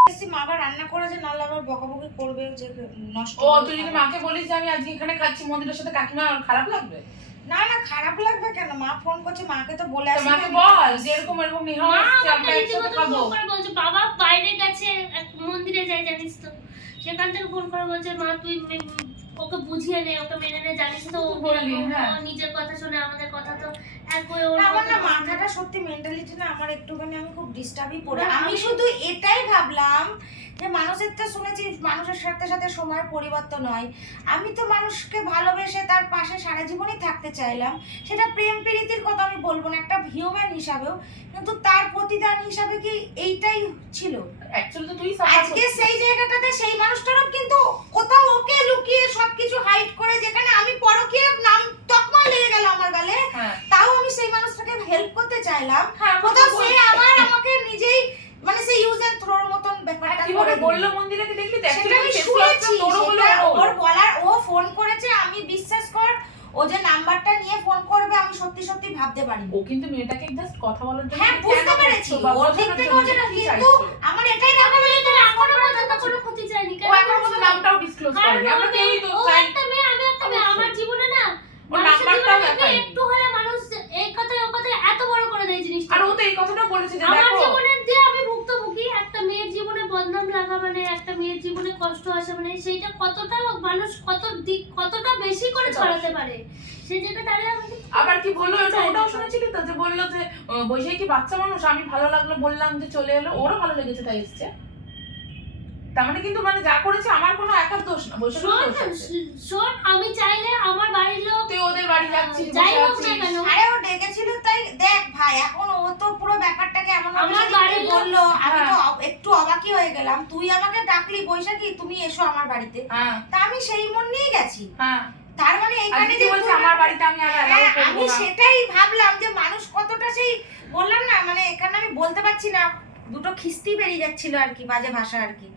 মা আবার রান্না করেছে নাহলে আবার বকাবকি করবে যে নষ্ট ও তুই যদি মাকে বলিস যে আমি আজকে এখানে খাচ্ছি মন্দিরের সাথে কাকিমা খারাপ লাগবে? না না খারাপ লাগবে কেন? মা ফোন করছে মাকে তো বলে আসি মাকে বল যে এরকম এরকম নিহা মা আমরা একসাথে খাব। বলছে বাবা বাইরে গেছে মন্দিরে যায় জানিস তো? সেখান থেকে ফোন করে বলছে মা তুই ওকে বুঝিয়ে নে ওকে মেনে নে জানিস তো? ও হ্যাঁ। ও নিজের কথা শুনে আমাদের আমার না মাথাটা সত্যি মেন্টালিটি না আমার একটুখানি আমি খুব ডিস্টার্বই পড়ে আমি শুধু এটাই ভাবলাম যে মানুষের তো শুনেছি মানুষের সাথে সাথে সময়ের পরিবর্তন হয়। আমি তো মানুষকে ভালোবেসে তার পাশে সারা জীবনই থাকতে চাইলাম। সেটা প্রেম প্রীতির কথা আমি বলব না একটা হিউম্যান হিসাবেও। কিন্তু তার প্রতিদান হিসাবে কি এইটাই ছিল? তুই আজকে সেই জায়গাটাতে সেই মানুষটারও কিন্তু কোথাও ওকে লুকিয়ে সবকিছু হাইড করে যেখানে আমি পরকীয় নাম তকমা লেগে গেল আমার গালে। হ্যাঁ। তাও আমি সেই মানুষটাকে হেল্প করতে চাইলাম। হ্যাঁ কোথাও সে আবার আমাকে নিজেই মানে সেই ইউজ এন্ড থ্রোর মতন ব্যাপারটা কীভাবে করে দিল। বলল মন্দিরে কি দেখলি তো? সেটা আমি শুনেছি ওর বলার ও ফোন করেছে আমি বিশ্বাস কর ও যে নাম্বারটা নিয়ে ফোন করবে আমি সত্যি সত্যি ভাবতে পারিনি। ও কিন্তু মেয়েটাকে জাস্ট কথা বলার জন্য হ্যাঁ, বুঝতে পেরেছি। ওর দিক থেকে ও যেটা কিন্তু আমার এটাই ভাবা আমি তো এখনও পর্যন্ত কোনো ক্ষতি চাইনি। ও এখন পর্যন্ত নামটাও ডিসক্লোজ কারণ করেনি। আমরা কেউই তো একটা মেয়ে আমি একটা মেয়ে। আমার জীবনে না একটু হলে মানুষ এই ও এত বড় করে দেয় জিনিসটা। আর ও তো এই কথাটা বলেছে যে আমার দেখো জীবনের আমি ভুক্তভোগী একটা মেয়ের জীবনে বদনাম লাগা মানে একটা মেয়ের জীবনে কষ্ট আসা মানে সেইটা কতটা মানুষ কত দিক কতটা বেশি করে ছড়াতে পারে? আবার কি বলল? ওটাও। শুনেছিলি তো যে বলল যে বৈশাখী বাচ্চা মানুষ? আমি ভালো লাগল বললাম যে চলে এলো। ওরও ভালো লেগেছে তাই এসছে। তার মানে কিন্তু মানে যা করেছে আমার কোনো একার দোষ না বৈশাখীর দোষ আছে। শোন আমি চাইলে আমার বাড়ির লোক তুই ওদের বাড়ি যাচ্ছিস যাই হোক না কেন আরে ও ডেকেছিল তাই দেখ ভাই এখন ও তো পুরো ব্যাপারটাকে এমন আমার বলল আমি তো হ্যাঁ। একটু অবাকই হয়ে গেলাম। তুই আমাকে ডাকলি বৈশাখী তুমি এসো আমার বাড়িতে। হ্যাঁ। তা আমি সেই মন নিয়েই গেছি। হ্যাঁ। তার মানে এখানে যে বলছে আমার বাড়িতে আমি আর আমি সেটাই ভাবলাম যে মানুষ কতটা সেই বললাম না মানে এখানে আমি বলতে পারছি না। দুটো খিস্তি বেরিয়ে যাচ্ছিল আর কি বাজে ভাষা আর কি।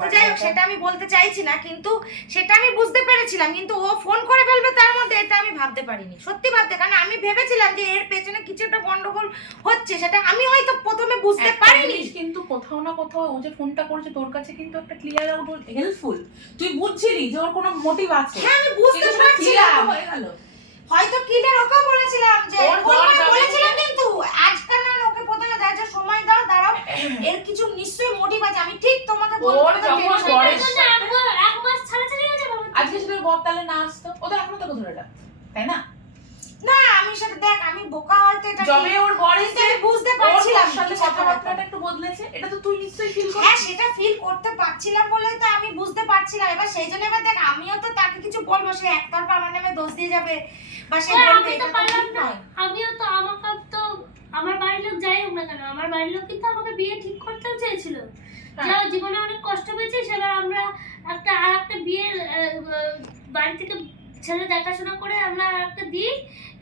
তো যাই হোক সেটা আমি বলতে চাইছি না কিন্তু সেটা আমি বুঝতে পেরেছিলাম কিন্তু ও ফোন করে ফেলবে তার মধ্যে এটা আমি ভাবতে পারিনি। সত্যি ভাবতে কারণ আমি ভেবেছিলাম যে এর পেছনে কিছু একটা গন্ডগোল হচ্ছে সেটা আমি হয়তো প্রথমে বুঝতে পারিনি। কিন্তু কোথাও না কোথাও ও যে ফোনটা করেছে তোর কাছে কিন্তু একটা ক্লিয়ার আউট হেল্পফুল তুই বুঝছিলি যে ওর কোনো মোটিভ আছে? হ্যাঁ আমি বুঝতে পারছিলাম হয়ে গেল। হয়তো কিলের ওকেও বলেছিলাম যে বলেছিলাম কিন্তু আজকাল না ওকে প্রথমে দেয় যে সময় দাও দাঁড়াও। এর কিছু নিশ্চয়ই মোটিভ আছে আমি ঠিক তোমাকে বলব ওর যখন। জন্য এক মাস- ছাড়া ছাড়ি হয়ে আজকে যদি ওর বর তাহলে না আসতো? ও তো এখনও তোকে ধরে রাখতো তাই না? না আমি সেটা দেখ আমি বোকা হয়তো এটা যবে ওর এসে আমি বুঝতে পারছিলাম সাথে কথাবার্তাটা একটু বদলেছে এটা তো তুই নিশ্চয়ই ফিল করছিস। হ্যাঁ সেটা ফিল করতে পারছিলাম বলে তো আমি বুঝতে পারছিলাম। এবার সেই জন্য এবার দেখ আমিও তো তাকে কিছু বলব সে একতরফা আমার নামে দোষ দিয়ে যাবে। হ্যাঁ, আমি তো পারলাম না। আমিও তো আমাকে তো আমার বাড়ির লোক যাই হোক না কেন আমার বাড়ির লোক কিন্তু আমাকে বিয়ে ঠিক করতেও চেয়েছিল। হ্যাঁ। যা জীবনে অনেক কষ্ট পেয়েছি সেবার আমরা একটা আর একটা আহ, বাড়ি থেকে ছেলে দেখাশোনা করে আমরা আর একটা দিই।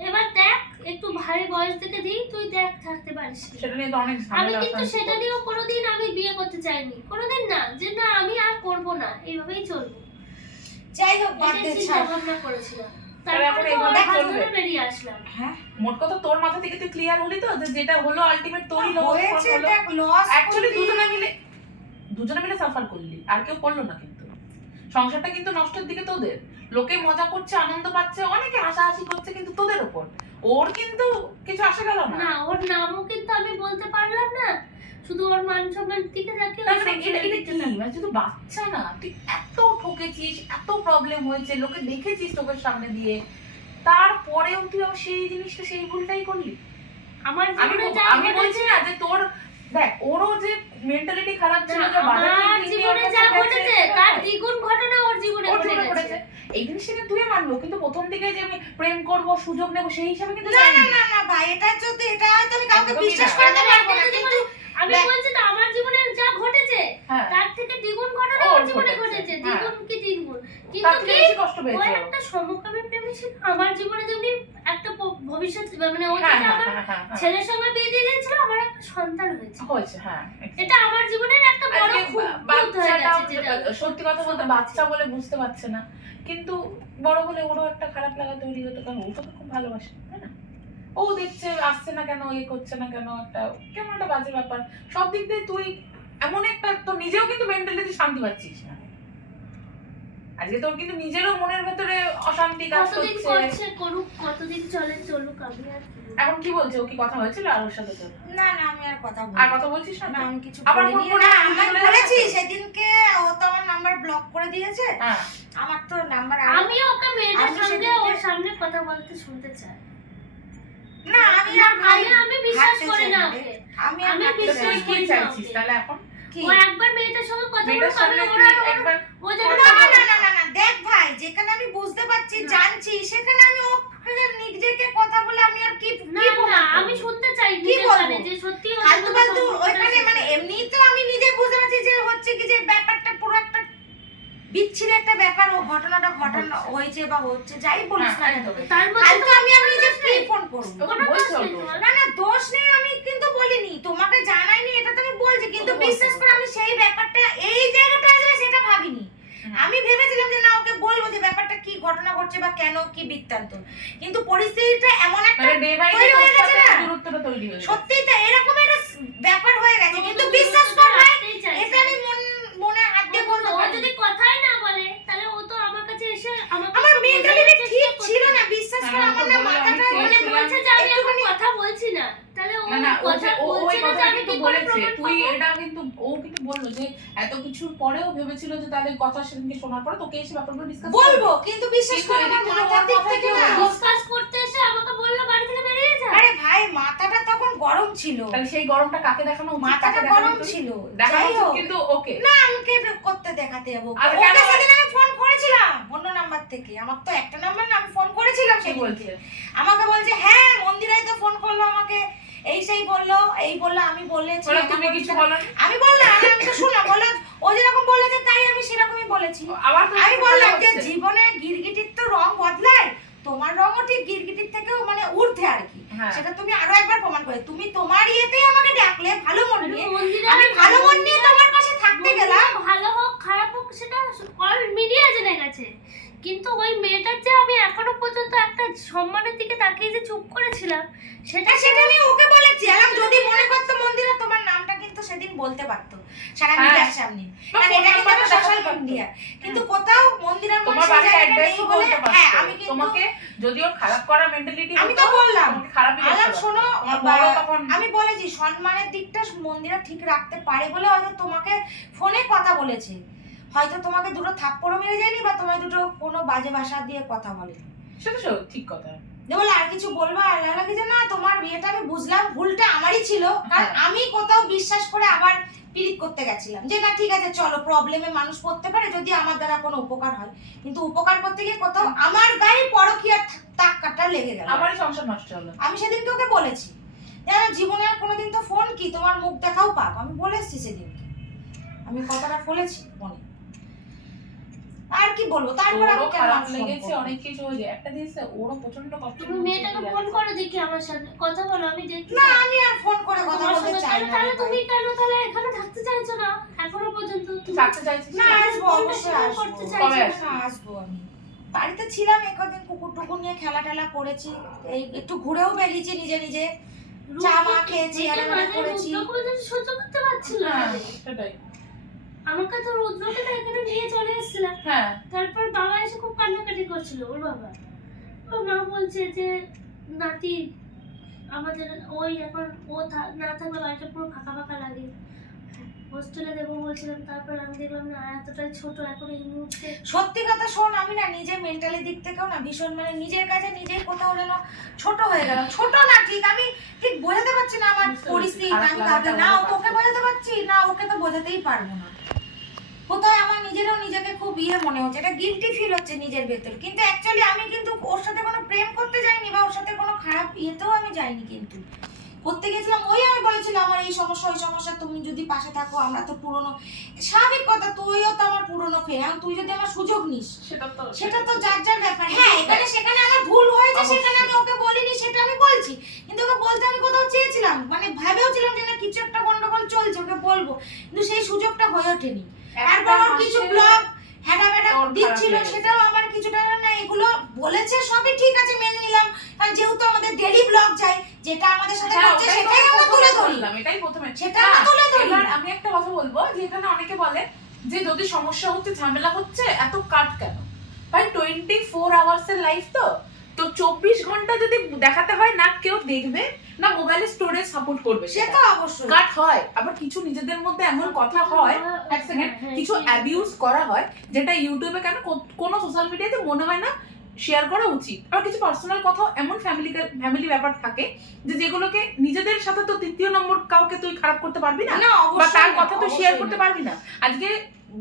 এবার দেখ একটু ভারী বয়স থেকে দিই তুই দেখ থাকতে পারিস সেটা নিয়ে তো অনেক আমি কিন্তু সেটা নিয়েও কোনোদিন আমি বিয়ে করতে চাইনি। কোনোদিন না যে না আমি আর করব না এইভাবেই চলবো। যাই হোক ছাড়। ভাবনা করেছিলাম। হ্যাঁ? মোট কথা তোর মাথা থেকে তুই ক্লিয়ার হলি তো যেটা হলো আলটিমেট তোরই হয়েছে দেখ লস অ্যাকচুয়ালি দুজনে মিলে দুজনে মিলে সাফার করলি আর কেউ করল না কিন্তু। সংসারটা কিন্তু নষ্টের দিকে তোদের। লোকে মজা করছে আনন্দ পাচ্ছে অনেকে হাসাহাসি করছে কিন্তু তোদের ওপর। ওর কিন্তু কিছু আসে গেল না। না ওর নামও কিন্তু আমি বলতে পারলাম না। শুধু ওর মান সম্মান দিকে থাকে তার মানে এটা এটা কি? মানে শুধু বাচ্চা না তুই এত ঠকেছিস এত প্রবলেম হয়েছে লোকে দেখেছিস চোখের সামনে দিয়ে। তারপরেও তুই সেই জিনিসটা সেই ভুলটাই করলি। আমার আমি বলছি না যে তোর দেখ ওরও যে মেন্টালিটি খারাপ ছিল যে জীবনে যা ঘটেছে তার দ্বিগুণ ঘটনা ওর জীবনে ঘটেছে। এই জিনিসটাকে তুই মানলো কিন্তু প্রথম দিকে যে আমি প্রেম করব সুযোগ নেব সেই হিসাবে কিন্তু না না না। না ভাই এটা যদি এটা হয়তো আমি কাউকে বিশ্বাস। করাতে পারব না কিন্তু আমি বলছি তো আমার জীবনে যা ঘটেছে হ্যাঁ। তার থেকে দ্বিগুণ ঘটনা ওর জীবনে ঘটেছে, হ্যাঁ। দ্বিগুণ কি তিনগুণ? কিন্তু কি? কষ্ট পেয়েছে ও। একটা সমকামী প্রেমী ছিল। আমার জীবনে যেমনি একটা ভবিষ্যৎ মানে ও হ্যাঁ আমার। ছেলের সঙ্গে বিয়ে দিয়ে দিয়েছিল আমার একটা সন্তান হয়েছে। হয়েছে হ্যাঁ এটা আমার জীবনের একটা বড় আজকে খুব বা- ভূত বাচ্চাটাও গেছে যেটা। সত্যি কথা বলতে বাচ্চা বলে বুঝতে পারছে না। কিন্তু বড় হলে ওরও একটা খারাপ লাগা তৈরি হতো কারণ ও তো খুব ভালোবাসে তাই না? ও দেখছে আসছে না কেন ইয়ে করছে না কেন একটা কেমন একটা বাজে ব্যাপার। সব দিক দিয়ে তুই এমন একটা তো নিজেও কিন্তু মেন্টালি শান্তি পাচ্ছিস না। আজকে তোর কিন্তু নিজেরও মনের ভেতরে অশান্তি কাজ কতদিন করছে। করুক কতদিন চলে চলুক আমি আর কি এখন কি বলছে? ও কি কথা হয়েছিল আর ওর সাথে তোর? না না আমি আর কথা আর কথা বলছিস না আমি কিছু আবার ফোন করে আমি আমি বলেছি সেদিনকে ও তো আমার নাম্বার ব্লক করে দিয়েছে। হ্যাঁ। আমার তো নাম্বার আমি ওকে মেয়েটার সঙ্গে ওর সামনে কথা বলতে শুনতে চাই। না আমি আর ভাই আমি বিশ্বাস করি চাই না ওকে। আমি আমি বিশ্বাস। কি চাইছিস তাহলে এখন? ও একবার মেয়েটার সঙ্গে কথা মেয়েটার বলতে আমি ওরা একবার ও যেন না না না না না না দেখ ভাই যেখানে আমি বুঝতে পারছি জানছি সেখানে আমি ওকে নিজেকে কথা বলে আমি আর কি না কি না আমি শুনতে চাই কি নিজের বলব? কানে যে সত্যি ওর ফালতু সঙ্গে ফালতু সম্পর্কটা ওইখানে শেষ মানে হয়েছে। এমনি তো আমি নিজে বুঝতে পারছি যে হচ্ছে কি যে ব্যাপারটা পুরো একটা বিচ্ছিরি একটা ব্যাপার ও ঘটনাটা ঘটনা হয়েছে বা হচ্ছে যাই বলিস না হ্যাঁ, কেন। একদম। তার মধ্যে আমি আর নিজে ফোন করব। তোকে দোষ নেই না না দোষ নেই আমি কিন্তু বলিনি। তোমাকে জানাইনি এটা তো আমি বলছি কিন্তু বিশ্বাস করে আমি সেই ব্যাপারটা এই জায়গাটা আসবে সেটা ভাবিনি। আমি ভেবেছিলাম যে না ওকে বলব যে ব্যাপারটা কি ঘটনা ঘটছে বা কেন কি বৃত্তান্ত। কিন্তু পরিস্থিতিটা এমন একটা মানে তৈরি হয়ে গেছে না? হয়ে। সত্যিই তো এরকম একটা ব্যাপার হয়ে গেছে তোমাকে কিন্তু তো বিশ্বাস দূরত্বটা কর ভাই রাখতেই চাইছে। এটা আমি মন মনে হাত দিয়ে বলতে ও পারি যদি কথাই না বলে তাহলে ও তো আমার কাছে এসে আমাকে আমার একটু মেন্টালিটি বোঝানোর ঠিক চেষ্টা ছিল করছে। না বিশ্বাস হ্যাঁ, করে আমি আমার তো না বললাম, আমি মাথাটা মানে চেয়েছিলাম- বলছে যে আমি এখন একটুখানি- কথা বলছি না। তাহলে ও কথা বলছে না আমি কি বলেছে। তুই এটা কিন্তু ও কিন্তু বলল যে এত কিছুর পরেও ভেবেছিল যে তাহলে কথা সেদিনকে শোনার পরে তোকে এসে ব্যাপারগুলো ডিসকাস বলব কিন্তু বিশ্বাস করে আমার মাথার দিক থেকে না। ডিসকাস করতে এসে আমাকে বলল বাড়ি থেকে বেরিয়ে যা। আরে ভাই মাথাটা তখন গরম ছিল। তাহলে সেই গরমটা কাকে দেখানো মাথাটা গরম ছিল। দেখানো যাই কিন্তু ওকে। না আমাকে করতে দেখাতে যাব আর কেন? সেদিন আমি ফোন করেছিলাম অন্য নাম্বার থেকে। আমার তো একটা নাম্বার না আমি ফোন করেছিলাম কি সেদিন বলছে? আমাকে বলছে হ্যাঁ মন্দিরাই তো ফোন করল আমাকে। এই সেই বলল এই বলল আমি বলেছি তুমি কিছু বলো আমি বললাম আমি তো শুনো বলল ও যেরকম বলেছে তাই আমি সেরকমই বলেছি। আবার আমি বললাম যে জীবনে গিরগিটির তো রং বদলায়। তোমার রঙও ঠিক গিরগিটির থেকেও মানে ঊর্ধ্বে আর কি। হ্যাঁ। সেটা তুমি আরও একবার প্রমাণ করে তুমি তোমার ইয়েতেই আমাকে ডাকলে ভালো মন নিয়ে। আমি ভালো মন নিয়ে তোমার পাশে থাকতে গেলাম। ভালো হোক খারাপ হোক সেটা অল মিডিয়া জেনে গেছে। কিন্তু ওই মেয়েটার যে আমি এখনও পর্যন্ত একটা সম্মানের দিকে তাকিয়ে যে চুপ করেছিলাম সেটা সেটা আমি ওকে বলেছি। আর যদি মনে করতো মন্দিরে তোমার নামটা কিন্তু সেদিন বলতে পারতো। সারা হ্যাঁ। মিডিয়ার সামনে কারণ এটা কিন্তু নাম্বারটা সোশ্যাল মিডিয়া কিন্তু কোথাও মন্দিরের তোমার মনে বাড়ির জায়গাটা অ্যাড্রেসও বলে বলতে হ্যাঁ পারতো। আমি কিন্তু তোমাকে যদি ওর খারাপ করা মেন্টালিটি আমি তো বললাম। আলাপ দেখতে শোনো। তোমার বড় আমি বলেছি সম্মানের দিকটা মন্দিরা ঠিক রাখতে পারে বলে হয়তো তোমাকে ফোনে কথা বলেছে। হয়তো তোমাকে দুটো থাপ্পড়ও মেরে যায়নি বা তোমায় দুটো কোনো বাজে ভাষা দিয়ে কথা বলে। সেটা ঠিক কথা। বলে আর কিছু বলব আর লাগে যে না তোমার বিয়েটা আমি বুঝলাম ভুলটা আমারই ছিল কারণ হ্যাঁ। আমি কোথাও বিশ্বাস করে আবার পিরিত করতে গেছিলাম যে না ঠিক আছে চলো প্রবলেমে মানুষ পড়তে পারে যদি আমার দ্বারা কোনো উপকার হয়। কিন্তু উপকার করতে গিয়ে কোথাও আমার গায়ে পরকিয়ার তাক কাটা লেগে গেল। আমারই সংসার নষ্ট হলো। আমি সেদিনকে ওকে বলেছি জানো জীবনে আর কোনোদিন তো ফোন কি তোমার মুখ দেখাও পাপ আমি বলে এসছি সেদিনকে। আমি কথাটা বলেছি মনে। আর কি বলব? তারপর আমি আর phone লেগেছে অনেক কিছু হয়েছে একটা জিনিস না, ওরও প্রচণ্ড কষ্ট তুমি মেয়েটাকে ফোন করো দেখি আমার সামনে কথা বলো আমি দেখি। না আমি আর ফোন করে কথা বলতে চাই না তাহলে তুমি কেন তাহলে এখানে থাকতে চাইছো না? এখনও পর্যন্ত তুমি থাকতে চাইছিস না? আসব অবশ্যই আসব। করতে কবে চাইছো না? আসব? আমি। বাড়িতে ছিলাম একদিন কুকুর টুকুর নিয়ে খেলা টেলা করেছি। এই একটু ঘুরেও বেরিয়েছি নিজে নিজে। চা মা খেয়েছি, রুদ্রকে আলাদা করেছি। সহ্য করতে পারছিল না। হ্যাঁ, সেটাই। আমাকে তো রুদ্রকে তো এখানে নিয়ে চলে এসেছিলাম হ্যাঁ। তারপর বাবা এসে খুব কান্নাকাটি করছিল ওর বাবা। ওর মা বলছে যে নাতি আমাদের ওই এখন ও না থাকলে বাড়িটা পুরো ফাঁকা ফাঁকা লাগে। হোস্টেলে দেবো বলছিলাম তারপর আমি দেখলাম না এতটাই ছোট এখন এই মুহূর্তে। সত্যি কথা শোন আমি না নিজে মেন্টালি দিক থেকেও না ভীষণ মানে নিজের কাছে নিজের কোথাও যেন ছোট হয়ে গেলাম। ছোট না ঠিক আমি ঠিক বোঝাতে পারছি না আমার পরিস্থিতি আমি কাউকে না তোকে বোঝাতে পারছি না ওকে তো বোঝাতেই পারব না। কোথায় আমার নিজেরও নিজেকে খুব ইয়ে মনে হচ্ছে এটা গিলটি ফিল হচ্ছে নিজের ভেতর। কিন্তু অ্যাকচুয়ালি আমি কিন্তু ওর সাথে কোনো প্রেম করতে যাইনি বা ওর সাথে কোনো খারাপ ইয়েতেও আমি যাইনি কিন্তু। করতে গেছিলাম ওই আমি বলেছিলাম আমার এই সমস্যা ওই সমস্যা তুমি যদি পাশে থাকো আমরা তো পুরনো স্বাভাবিক কথা তুইও তো আমার পুরনো ফের তুই যদি আমার সুযোগ নিস সেটা তো সেটা তো যার যার ব্যাপার। হ্যাঁ এখানে সেখানে আমার ভুল হয়েছে। সেখানে আমি ওকে বলিনি সেটা আমি বলছি। কিন্তু ওকে বলতে আমি কোথাও চেয়েছিলাম মানে ভেবেও ছিলাম যে না কিছু একটা গন্ডগোল চলছে ওকে বলব। কিন্তু সেই সুযোগটা হয়ে ওঠেনি। তারপর ওর কিছু ব্লগ ব্যাডা দিচ্ছিল সেটাও আমার কিছুটা না এগুলো বলেছে সবই ঠিক আছে মেনে নিলাম। কারণ যেহেতু আমাদের ডেলি ব্লগ যায় যেটা আমাদের সাথে হ্যাঁ, ওটাই সেটাই আমরা তুলে প্রথমে ধরি। বললাম, এটাই প্রথমে। সেটা হ্যাঁ, তুলে ধরি। এবার আমি একটা কথা বলব যে এখানে অনেকে বলে যে যদি সমস্যা হচ্ছে ঝামেলা হচ্ছে এত কাট কেন? ভাই টোয়েন্টি ফোর আওয়ার্স এর লাইফ তো। তো চব্বিশ ঘণ্টা যদি দেখাতে হয় না কেউ দেখবে না মোবাইলে স্টোরেজ সাপোর্ট করবে সে তো অবশ্যই। কাট হয়। আবার কিছু নিজেদের মধ্যে এমন কথা হয় এক সেকেন্ড হ্যাঁ, কিছু অ্যাবিউজ করা হয় যেটা ইউটিউবে কেন কোনো সোশ্যাল মিডিয়াতে মনে হয় না শেয়ার করা উচিত। আবার কিছু পার্সোনাল কথাও এমন ফ্যামিলি ফ্যামিলি ব্যাপার থাকে যে যেগুলোকে নিজেদের সাথে তো তৃতীয় নম্বর কাউকে তুই খারাপ করতে পারবি না? না বা তার কথা তুই শেয়ার করতে পারবি না। আজকে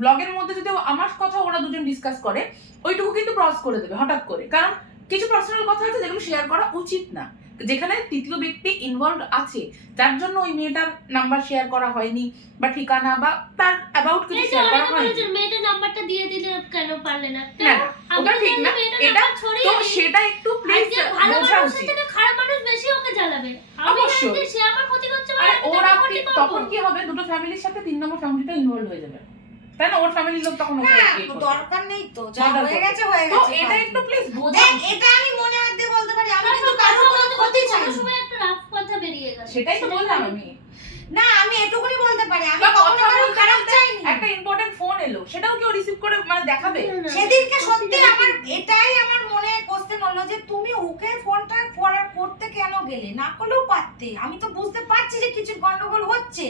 ব্লগের মধ্যে যদি আমার কথা ওরা দুজন ডিসকাস করে ওইটুকু কিন্তু ক্রস করে দেবে হঠাৎ করে। কারণ কিছু পার্সোনাল কথা আছে যেগুলো শেয়ার করা উচিত না। যেখানে তৃতীয় ব্যক্তি ইনভলভ আছে যার জন্য ওই মেয়েটার নাম্বার শেয়ার করা হয়নি বা ঠিকানা বা তার অ্যাবাউট কিছু শেয়ার করা হয়নি। মেয়েটার নাম্বারটা দিয়ে দিলে কেন পারলে না? না, ওটা ঠিক না। এটা তো সেটা একটু প্লিজ ভালো বোঝা উচিত। খারাপ মানুষ বেশি ওকে জ্বালাবে। আমি অবশ্যই। সে আমার ক্ষতি করছে মানে ওর আপনি তখন কি হবে? দুটো ফ্যামিলির সাথে তিন নম্বর ফ্যামিলিটা ইনভলভ হয়ে যাবে। তাই না? ওর ফ্যামিলির লোক তখন ওকে না ইয়ে করবে। দরকার নেই তো। যা হয়ে গেছে হয়ে গেছে এটা একটু প্লিজ বোঝা এটা আমি মনে হাত দিয়ে বলতে পারি আমি তারপর কিন্তু কারোর কোনো চাই। সময় একটা রাফ কথা বেরিয়ে গেল সেটাই তো বললাম আমি। না আমি এটুকুনি বলতে পারি। আমি কখনো বলতে খারাপ চাইনি। একটা ইম্পর্টেন্ট ফোন এলো সেটাও কেউ রিসিভ করে মানে দেখাবে। সেদিনকে সত্যি আমার এটাই আমার মনে কোশ্চেন হলো যে তুমি ওকে ফোনটা করার করতে কেন গেলে? না করলেও পারতে। আমি তো বুঝতে পারছি যে কিছু গন্ডগোল হচ্ছে।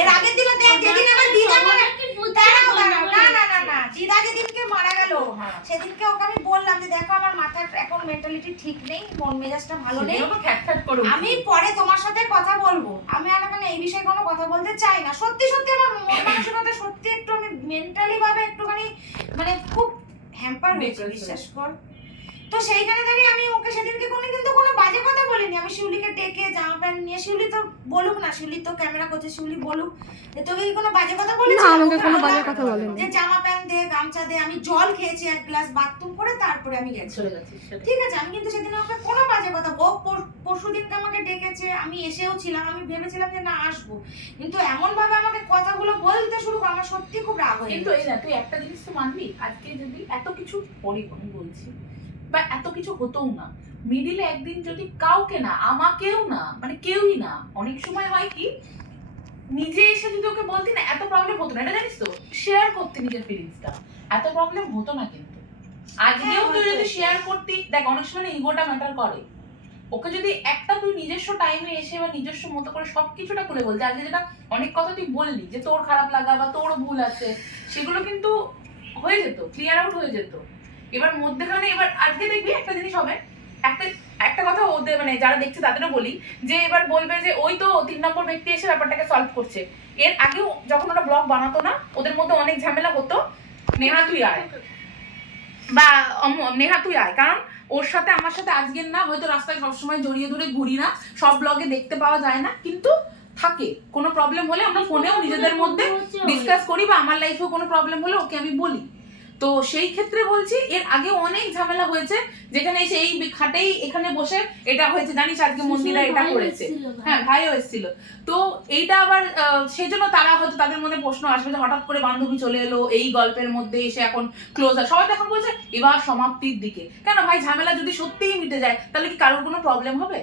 এর আগের দিনে দেখ যেদিন আমার দিদা মারা দাঁড়াও দাঁড়াও না না না না দিদা যেদিনকে মারা গেল। সেদিনকে ওকে আমি বললাম যে দেখো আমার মাথার এখন মেন্টালিটি ঠিক নেই মন মেজাজটা ভালো নেই। আমি পরে তোমার সাথে কথা বলব। আমি আর এখন এই বিষয়ে কোনো কথা বলতে চাই না। সত্যি সত্যি আমার মন মানসিকতা সত্যি একটু আমি মেন্টালি ভাবে একটুখানি মানে খুব হ্যাম্পার হয়েছে বিশ্বাস কর। তো সেইখানে দাঁড়িয়ে আমি ওকে সেদিনকে কোনো কিন্তু কোনো বাজে কথা বলিনি আমি শিউলিকে ডেকে জামা প্যান্ট নিয়ে শিউলি তো বলুক না শিউলি তো ক্যামেরা করছে শিউলি বলুক যে তোকে কি কোনো বাজে কথা বলেছি? না আমাকে কোনো বাজে কথা বলেনি। যে জামা প্যান্ট দে গামছা দে আমি জল খেয়েছি এক গ্লাস বাথরুম করে তারপরে আমি গেছি। ঠিক আছে আমি কিন্তু সেদিন ওকে কোনো বাজে কথা ও পরশু দিনকে আমাকে ডেকেছে আমি এসেও ছিলাম আমি ভেবেছিলাম যে না আসব। কিন্তু এমন ভাবে আমাকে কথাগুলো বলতে শুরু করে আমার সত্যি খুব রাগ হয়ে কিন্তু এই না তুই একটা জিনিস তো মানবি আজকে যদি এত কিছু পরে আমি বলছি বা এত কিছু হতোও না মিডিলে একদিন যদি কাউকে না আমাকেও না মানে কেউই না অনেক সময় হয় কি নিজে এসে যদি ওকে বলতি না এত প্রবলেম হতো না। এটা জানিস তো? শেয়ার করতে নিজের ফিলিংসটা এত প্রবলেম হতো না কিন্তু। আজকেও হ্যাঁ, তুই যদি শেয়ার করতি দেখ অনেক সময় ইগোটা ম্যাটার করে। ওকে যদি একটা তুই নিজস্ব টাইমে এসে বা নিজস্ব মতো করে সবকিছুটা খুলে বলতে আজকে যেটা অনেক কথা তুই বললি যে তোর খারাপ লাগা বা তোর ভুল আছে সেগুলো কিন্তু হয়ে যেত ক্লিয়ার আউট হয়ে যেত। এবার মধ্যেখানে এবার আজকে দেখবি একটা জিনিস হবে একটা একটা কথা ওদের মানে যারা দেখছে তাদেরও বলি যে এবার বলবে যে ওই তো তিন নম্বর ব্যক্তি এসে ব্যাপারটাকে সলভ করছে। এর আগেও যখন ওরা ব্লগ বানাতো না, ওদের মধ্যে অনেক ঝামেলা হতো, নেহা তুই আয়। বা নেহা তুই আয়। কারণ ওর সাথে, আমার সাথে আজকের না, হয়তো রাস্তায় সবসময় জড়িয়ে ধরে ঘুরি না, সব ব্লগে দেখতে পাওয়া যায় না, কিন্তু থাকে। কোনো প্রবলেম হলে আমরা ফোনেও নিজেদের মধ্যে ডিসকাস করি বা আমার লাইফেও কোনো প্রবলেম হলে ওকে আমি বলি। তো সেই ক্ষেত্রে বলছি এর আগে অনেক ঝামেলা হয়েছে যেখানে এসে এই খাটেই এখানে বসে এটা হয়েছে জানিস আজকে মন্দিরা এটা করেছে। হ্যাঁ ভাইও এসেছিল। তো এইটা আবার সেই জন্য তারা হয়তো তাদের মনে প্রশ্ন আসবে যে হঠাৎ করে বান্ধবী চলে এলো এই গল্পের মধ্যে এসে এখন ক্লোজার সবাই এখন বলছে এবার সমাপ্তির দিকে। কেন ভাই ঝামেলা যদি সত্যিই মিটে যায় তাহলে কি কারোর কোনো প্রবলেম হবে?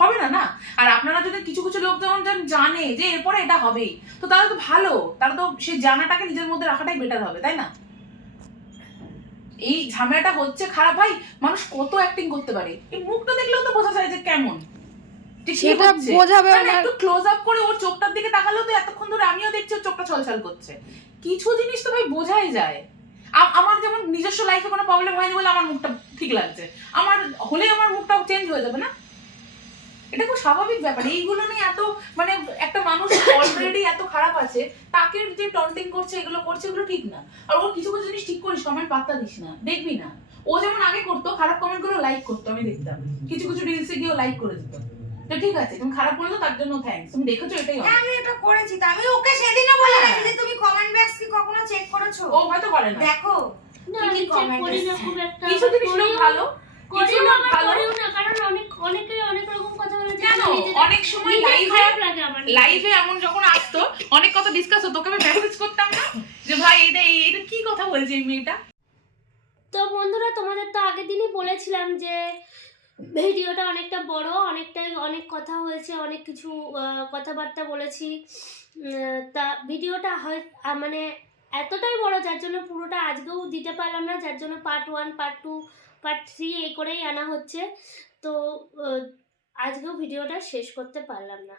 হবে না না? আর আপনারা যদি কিছু কিছু লোক যখন যখন জানে যে এরপরে এটা হবেই তো তাহলে তো ভালো। তাহলে তো সেই জানাটাকে নিজের মধ্যে রাখাটাই বেটার হবে তাই না? এই ঝামেলাটা হচ্ছে খারাপ ভাই মানুষ কত অ্যাক্টিং করতে পারে? এই মুখটা দেখলেও তো বোঝা যায় যে কেমন। সেটা বোঝাবে একটু ক্লোজ আপ করে ওর চোখটার দিকে তাকালেও তো এতক্ষণ ধরে আমিও দেখছি ওর চোখটা ছলছল করছে। কিছু জিনিস তো ভাই বোঝাই যায়। আমার যেমন নিজস্ব লাইফে কোনো প্রবলেম হয়নি বলে আমার মুখটা ঠিক লাগছে। আমার হলে আমার মুখটা চেঞ্জ হয়ে যাবে না? এটা খুব স্বাভাবিক ব্যাপার। এইগুলো নিয়ে এত মানে একটা মানুষ অলরেডি এত খারাপ আছে তাকে যে টন্টিং করছে এগুলো করছে এগুলো ঠিক না। আর ওর কিছু কিছু জিনিস ঠিক করিস কমেন্ট পাত্তা দিস না দেখবি না। ও যেমন আগে করতো খারাপ কমেন্টগুলো লাইক করতো আমি দেখতাম। কিছু কিছু রিলসে গিয়েও লাইক করে দিত। তো ঠিক আছে তুমি খারাপ করলে তো তার জন্য থ্যাঙ্কস তুমি দেখেছ এটাই হ্যাঁ, আমি এটা করেছি তো আমি ওকে সেদিনও বলে হ্যাঁ। গেছি যে তুমি কমেন্ট বক্স কি কখনো চেক করেছ? ও হয়তো করে না দেখো কিছু জিনিস ভালো কিছু ভালো। না কারণ অনেক অনেকে অনেক রকম কথা বলে কেন? অনেক সময় লাইভে খারাপ লাগে আমার লাইভে এমন যখন আসতো অনেক কথা ডিসকাস হতো তোকে আমি মেসেজ করতাম না যে ভাই এটা এই- এটা কি কথা বলছে এই মেয়েটা? তো বন্ধুরা তোমাদের তো আগের দিনই বলেছিলাম যে ভিডিওটা অনেকটা বড় অনেকটাই অনেক কথা হয়েছে অনেক কিছু কথাবার্তা বলেছি। তা ভিডিওটা হয় মানে এতটাই বড় যার জন্য পুরোটা আজকেও দিতে পারলাম না যার জন্য part one part two part three এই করেই আনা হচ্ছে। তো আজকেও ভিডিওটা শেষ করতে পারলাম না।